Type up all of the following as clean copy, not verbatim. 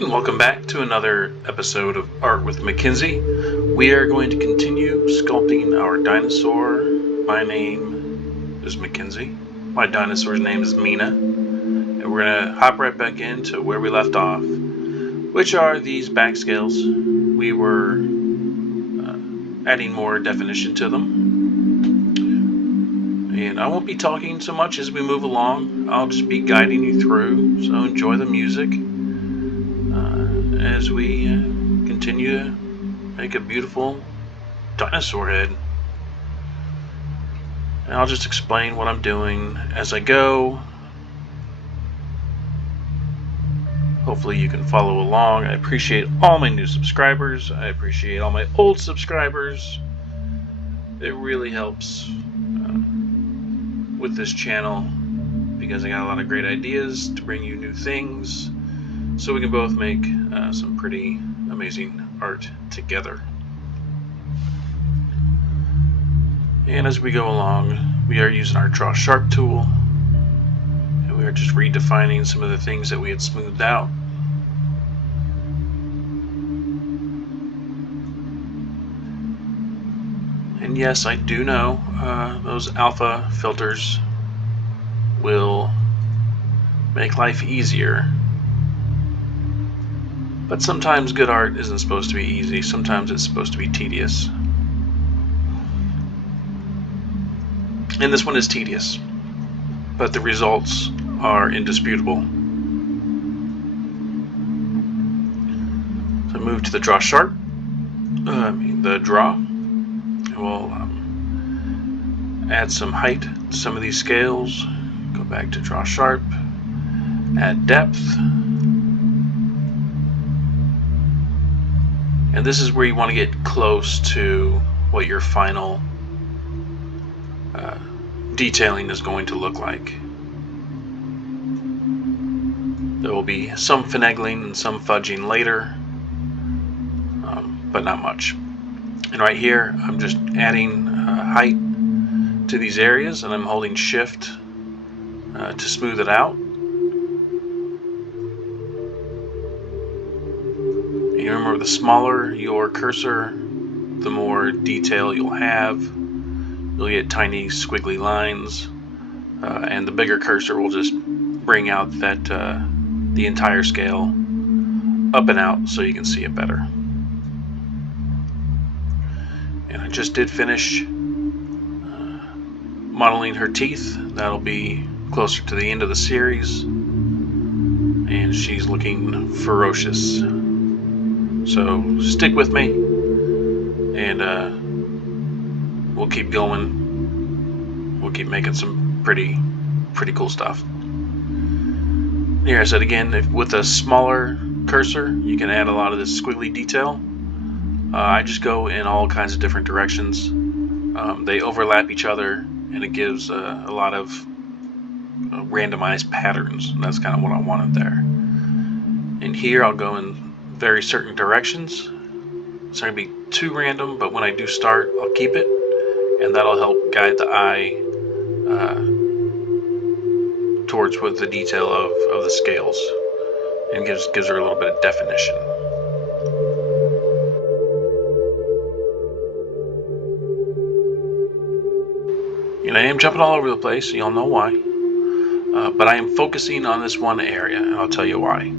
And welcome back to another episode of Art with Mackenzie. We are going to continue sculpting our dinosaur. My name is Mackenzie. My dinosaur's name is Mina. And we're going to hop right back into where we left off, which are these back scales. We were adding more definition to them. And I won't be talking so much as we move along. I'll just be guiding you through, so enjoy the music as we continue to make a beautiful dinosaur head. And I'll just explain what I'm doing as I go. Hopefully you can follow along. I appreciate all my new subscribers. I appreciate all my old subscribers. It really helps with this channel because I got a lot of great ideas to bring you new things so we can both make some pretty amazing art together. And as we go along, we are using our Draw Sharp tool, and we are just redefining some of the things that we had smoothed out. And yes, I do know those alpha filters will make life easier. But sometimes good art isn't supposed to be easy. Sometimes it's supposed to be tedious. And this one is tedious, but the results are indisputable. So move to the Draw Sharp, the Draw. We'll add some height to some of these scales. Go back to Draw Sharp, add depth. And this is where you want to get close to what your final detailing is going to look like. There will be some finagling and some fudging later, but not much. And right here, I'm just adding height to these areas, and I'm holding Shift to smooth it out. And you remember, the smaller your cursor, the more detail you'll have. You'll get tiny squiggly lines, and the bigger cursor will just bring out that the entire scale up and out so you can see it better. And I just did finish modeling her teeth. That'll be closer to the end of the series, and she's looking ferocious. So stick with me, and we'll keep going. We'll keep making some pretty cool stuff. Here I said again, with a smaller cursor, you can add a lot of this squiggly detail. I just go in all kinds of different directions. They overlap each other, and it gives a lot of randomized patterns. And that's kind of what I wanted there. And here I'll go in very certain directions. It's not going to be too random, but when I do start, I'll keep it, and that'll help guide the eye towards what the detail of the scales, and gives her a little bit of definition. And I am jumping all over the place, so y'all know why. But I am focusing on this one area, and I'll tell you why.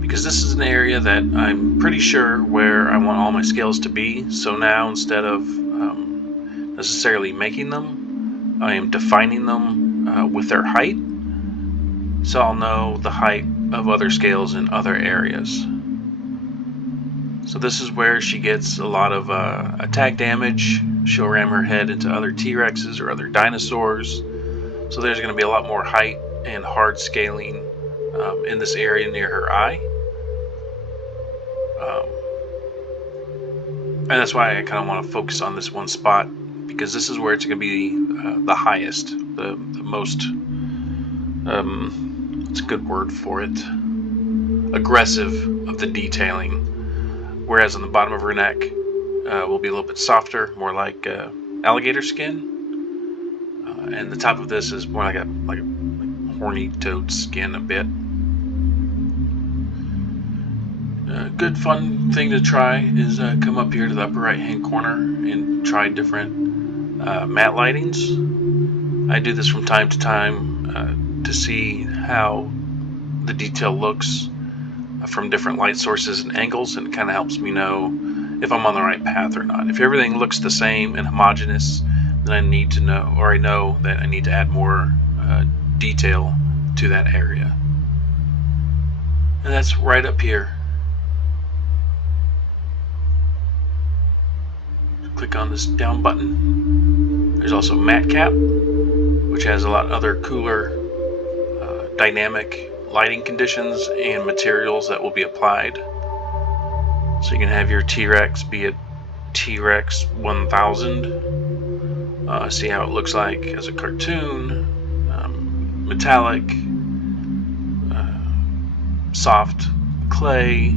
Because this is an area that I'm pretty sure where I want all my scales to be. So now, instead of necessarily making them, I am defining them with their height. So I'll know the height of other scales in other areas. So this is where she gets a lot of attack damage. She'll ram her head into other T-Rexes or other dinosaurs. So there's going to be a lot more height and hard scaling in this area near her eye. And that's why I kind of want to focus on this one spot, because this is where it's going to be the highest, the most, what's a good word for it, aggressive of the detailing. Whereas on the bottom of her neck will be a little bit softer, more like alligator skin. And the top of this is more like a horny toad skin a bit. A good fun thing to try is come up here to the upper right hand corner and try different matte lightings. I do this from time to time to see how the detail looks from different light sources and angles, and it kind of helps me know if I'm on the right path or not. If everything looks the same and homogeneous, then I need to know, or I know that I need to add more detail to that area. And that's right up here. Click on this down button. There's also matte cap, which has a lot of other cooler dynamic lighting conditions and materials that will be applied. So you can have your T-Rex be a T-Rex 1000. See how it looks like as a cartoon, metallic, soft clay,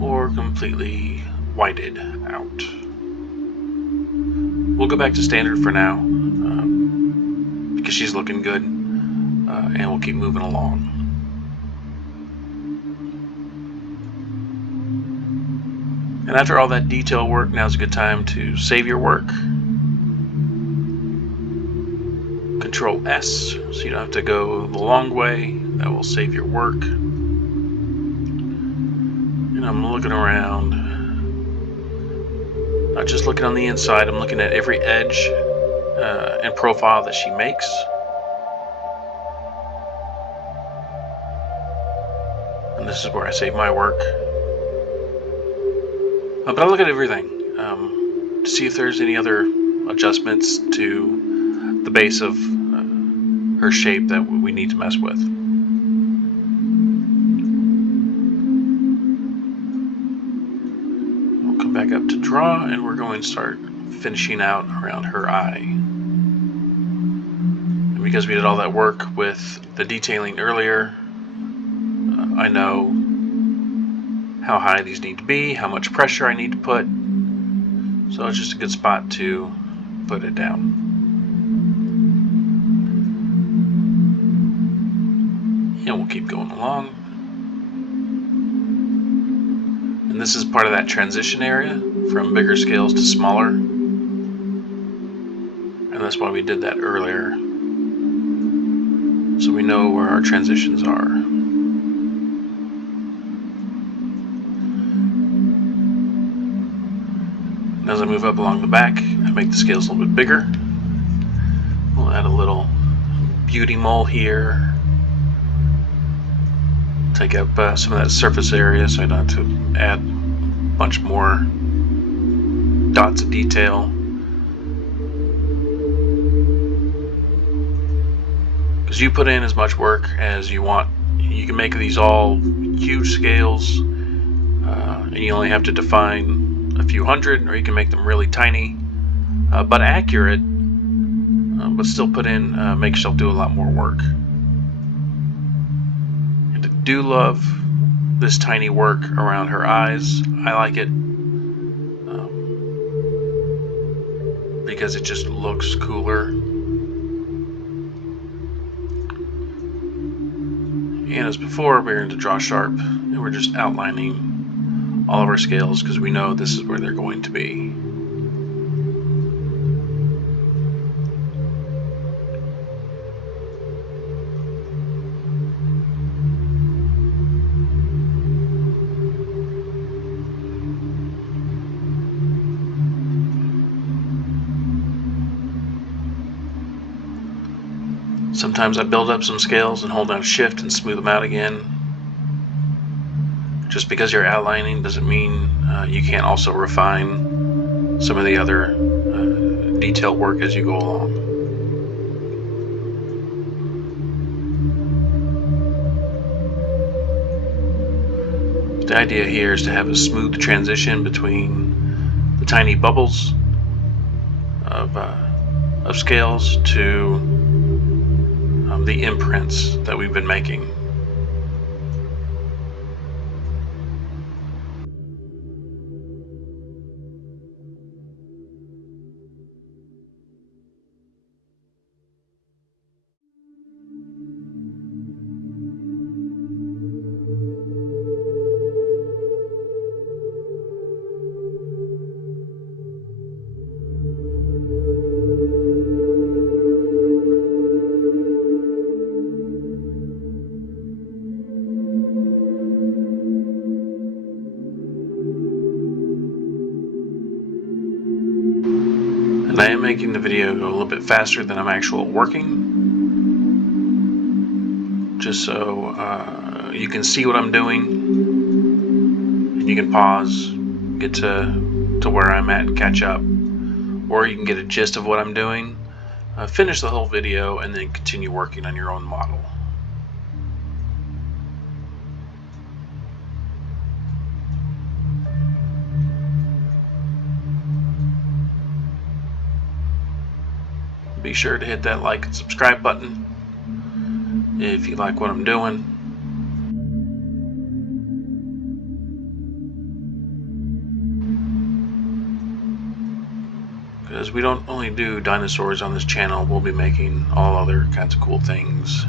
or completely whited out. We'll go back to standard for now because she's looking good, and we'll keep moving along. And after all that detail work, now's a good time to save your work. Control S, so you don't have to go the long way. That will save your work. And I'm looking around, not just looking on the inside, I'm looking at every edge and profile that she makes. And this is where I save my work. But I look at everything to see if there's any other adjustments to the base of her shape that we need to mess with. We'll come back up to draw, and we're going to start finishing out around her eye. And because we did all that work with the detailing earlier, I know how high these need to be, how much pressure I need to put. So it's just a good spot to put it down. And we'll keep going along. And this is part of that transition area from bigger scales to smaller. And that's why we did that earlier. So we know where our transitions are. And as I move up along the back, I make the scales a little bit bigger. We'll add a little beauty mole here. Take up some of that surface area so I don't have to add a bunch more dots of detail. Because you put in as much work as you want. You can make these all huge scales, and you only have to define a few hundred, or you can make them really tiny, but accurate, but still put in, make yourself do a lot more work. And I do love this tiny work around her eyes. I like it because it just looks cooler. And as before, we're going to draw sharp, and we're just outlining all of our scales because we know this is where they're going to be. Sometimes I build up some scales and hold down shift and smooth them out again. Just because you're outlining doesn't mean you can't also refine some of the other detail work as you go along. The idea here is to have a smooth transition between the tiny bubbles of scales to the imprints that we've been making. And I am making the video go a little bit faster than I'm actually working, just so you can see what I'm doing, and you can pause, get to where I'm at and catch up, or you can get a gist of what I'm doing, finish the whole video, and then continue working on your own model. Be sure to hit that like and subscribe button if you like what I'm doing. Because we don't only do dinosaurs on this channel, we'll be making all other kinds of cool things.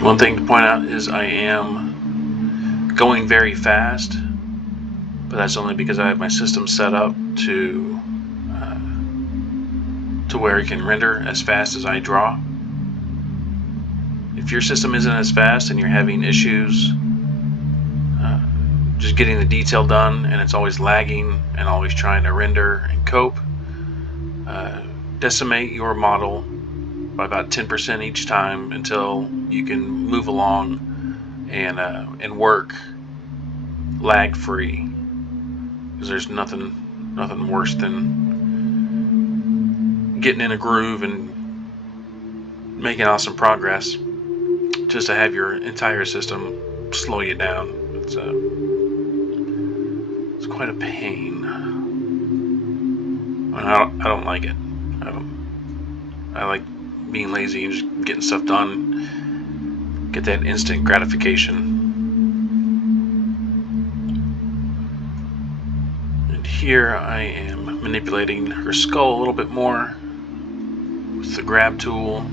One thing to point out is I am going very fast, but that's only because I have my system set up to where it can render as fast as I draw. If your system isn't as fast and you're having issues just getting the detail done, and it's always lagging and always trying to render and cope, decimate your model by about 10% each time until you can move along and work lag free, because there's nothing worse than getting in a groove and making awesome progress just to have your entire system slow you down. It's quite a pain. I don't like it. I like being lazy and just getting stuff done, get that instant gratification. And here I am manipulating her skull a little bit more with the grab tool.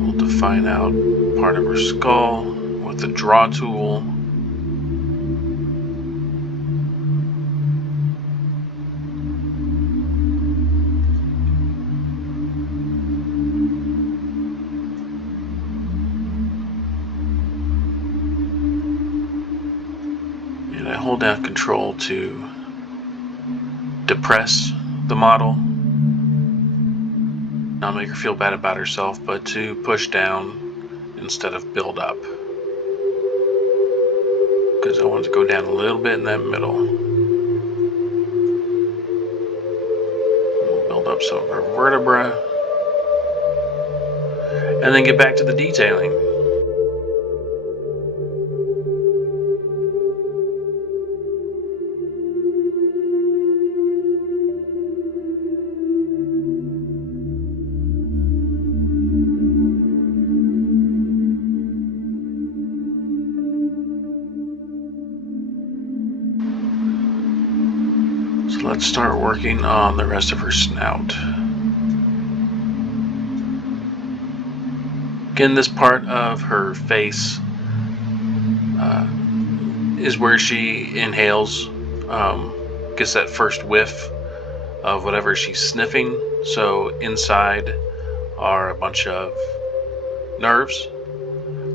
We'll define out part of her skull with the draw tool. And I hold down Control to depress the model. Not make her feel bad about herself, but to push down instead of build up. Because I want it to go down a little bit in that middle. We'll build up some of her vertebra. And then get back to the detailing. So let's start working on the rest of her snout. Again, this part of her face is where she inhales, gets that first whiff of whatever she's sniffing. So inside are a bunch of nerves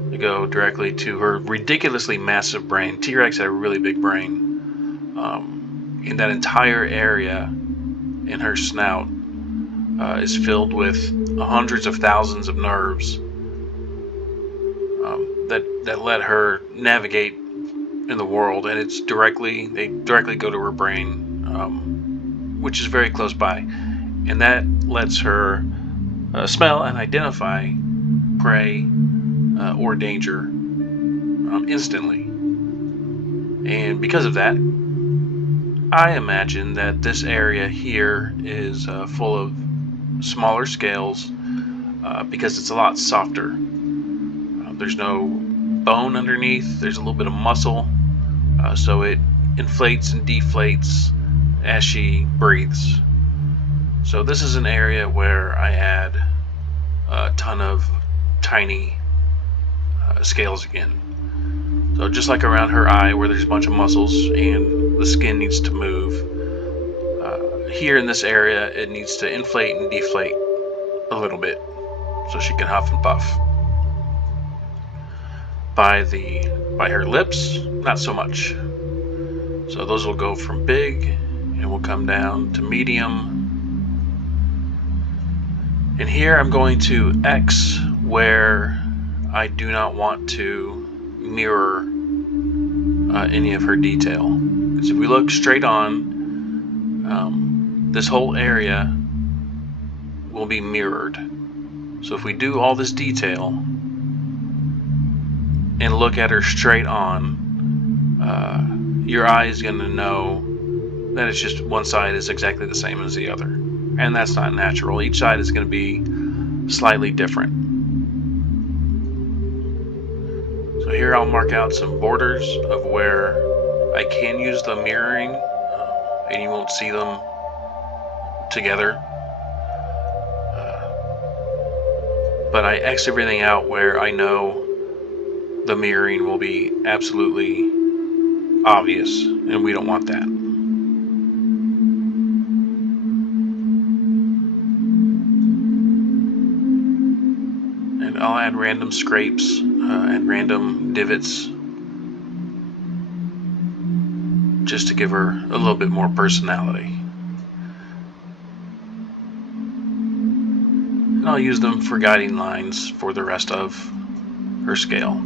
that go directly to her ridiculously massive brain. T-Rex had a really big brain. And that entire area in her snout is filled with hundreds of thousands of nerves that let her navigate in the world, and they directly go to her brain, which is very close by, and that lets her smell and identify prey or danger instantly. And because of that, I imagine that this area here is full of smaller scales because it's a lot softer. there's no bone underneath. There's a little bit of muscle, so it inflates and deflates as she breathes. So this is an area where I add a ton of tiny scales again. So just like around her eye where there's a bunch of muscles and the skin needs to move, here in this area it needs to inflate and deflate a little bit so she can huff and puff. By her lips, not so much. So those will go from big and will come down to medium. And here I'm going to X where I do not want to mirror any of her detail. Because if we look straight on, this whole area will be mirrored. So if we do all this detail and look at her straight on, your eye is going to know that it's just one side is exactly the same as the other. And that's not natural. Each side is going to be slightly different. So here I'll mark out some borders of where I can use the mirroring, and you won't see them together. But I X everything out where I know the mirroring will be absolutely obvious, and we don't want that. And I'll add random scrapes and random divots just to give her a little bit more personality. And I'll use them for guiding lines for the rest of her scale.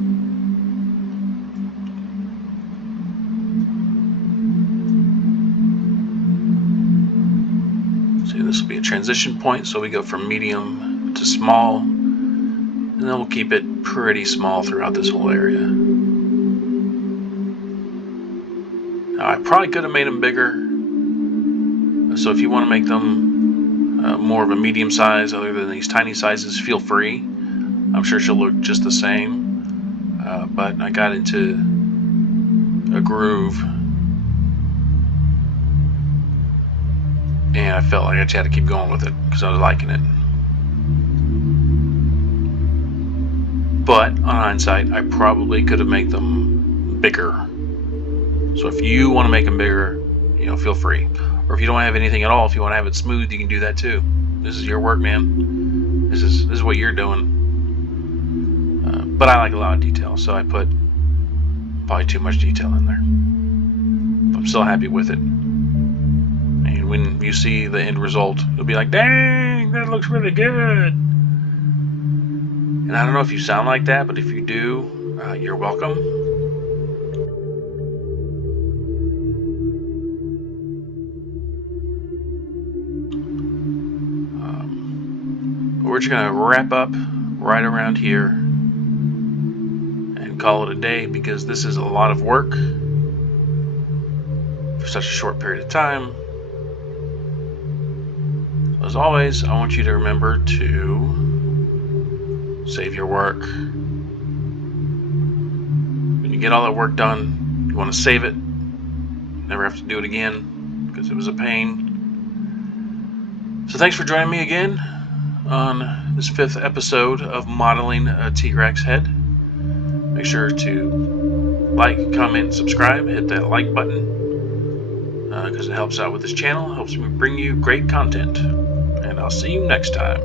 See, this will be a transition point, so we go from medium to small, and then we'll keep it pretty small throughout this whole area. Now, I probably could have made them bigger, so if you want to make them more of a medium size other than these tiny sizes, feel free. I'm sure she'll look just the same, but I got into a groove and I felt like I just had to keep going with it because I was liking it. But on hindsight, I probably could have made them bigger. So if you want to make them bigger, feel free. Or if you don't have anything at all, if you want to have it smooth, you can do that too. This is your work, man. This is what you're doing. But I like a lot of detail, so I put probably too much detail in there. But I'm still happy with it. And when you see the end result, you'll be like, dang, that looks really good. And I don't know if you sound like that, but if you do, you're welcome. We're just going to wrap up right around here and call it a day, because this is a lot of work for such a short period of time. As always, I want you to remember to save your work. When you get all that work done, you want to save it. Never have to do it again because it was a pain. So thanks for joining me again on this 5th episode of modeling a T-Rex head. Make sure to like, comment, subscribe, hit that like button because it helps out with this channel, helps me bring you great content. And I'll see you next time.